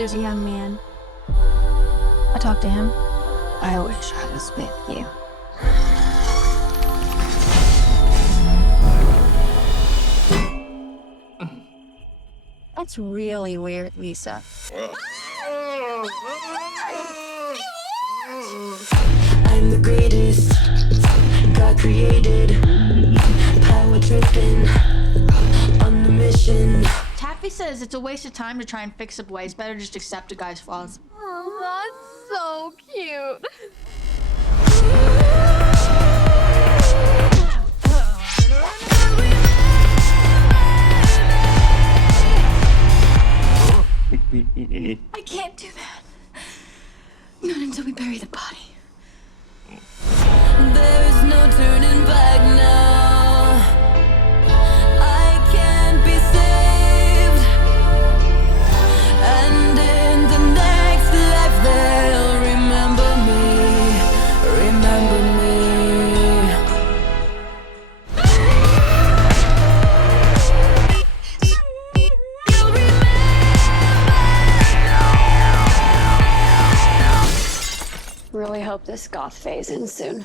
There's a young man. I talked to him. I wish I was with you. That's really weird, Lisa. I'm the greatest God created, power tripping on the mission. Taffy says it's a waste of time to try and fix up ways. Better just accept a guy's flaws. Oh, that's so cute. I can't do that. Not until we bury the body. There is no turning back now. I can't be saved. And in the next life they'll remember me. Remember me. You'll Really hope this goth phase ends soon.